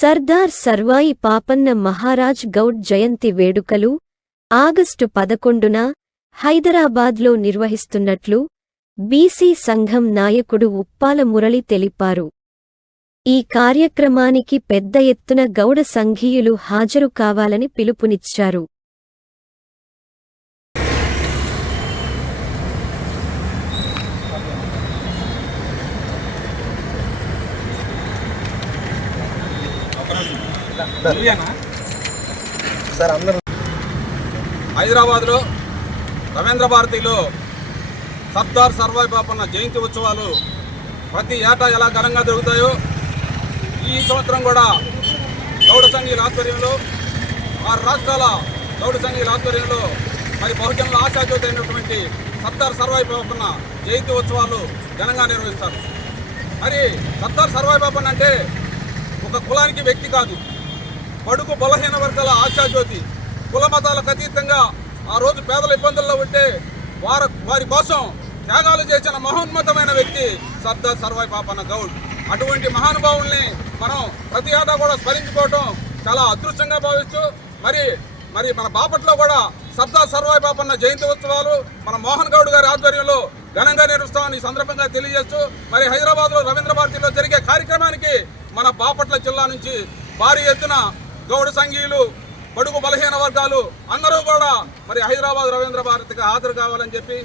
సర్దార్ సర్వాయి పాపన్న మహారాజ్ గౌడ్ జయంతి వేడుకలు ఆగస్టు 11న హైదరాబాద్లో నిర్వహిస్తున్నట్లు బీసీ సంఘం నాయకుడు ఉప్పాల మురళి తెలిపారు. ఈ కార్యక్రమానికి పెద్ద ఎత్తున గౌడ సంఘీయులు హాజరు కావాలని పిలుపునిచ్చారు. హైదరాబాద్లో రవీంద్ర భారతిలో సర్దార్ సర్వాయి పాపన్న జయంతి ఉత్సవాలు ప్రతి ఏటా ఎలా ఘనంగా జరుగుతాయో ఈ సంవత్సరం కూడా గౌడ సంఘీయుల ఆధ్వర్యంలో 6 రాష్ట్రాల గౌడ సంఘీయుల ఆధ్వర్యంలో మరి బహుజనుల ఆశాజ్యోతి అయినటువంటి సర్దార్ సర్వాయి పాపన్న జయంతి ఉత్సవాలు ఘనంగా నిర్వహిస్తారు. మరి సర్దార్ సర్వాయి పాపన్న అంటే ఒక కులానికి వ్యక్తి కాదు, బడుగు బలహీన వర్గాల ఆశాజ్యోతి. కుల మతాలకు అతీతంగా ఆ రోజు పేదల ఇబ్బందుల్లో ఉంటే వారి కోసం త్యాగాలు చేసిన మహోన్నతమైన వ్యక్తి సర్దార్ సర్వాయి పాపన్న గౌడ్. అటువంటి మహానుభావుల్ని మనం ప్రతి ఏటా కూడా స్మరించుకోవటం చాలా అదృష్టంగా భావిస్తూ మరి మన బాపట్లో కూడా సర్దార్ సర్వాయి పాపన్న జయంతి ఉత్సవాలు మన మోహన్ గౌడ్ గారి ఆధ్వర్యంలో ఘనంగా నిర్వహిస్తామని ఈ సందర్భంగా తెలియజేస్తూ మరి హైదరాబాద్లో రవీంద్ర భారతిలో జరిగే కార్యక్రమానికి మన బాపట్ల జిల్లా నుంచి భారీ ఎత్తున గౌడ సంఘీయులు, బడుగు బలహీన వర్గాలు అందరూ కూడా మరి హైదరాబాద్ రవీంద్ర భారతికి హాజరు కావాలని చెప్పి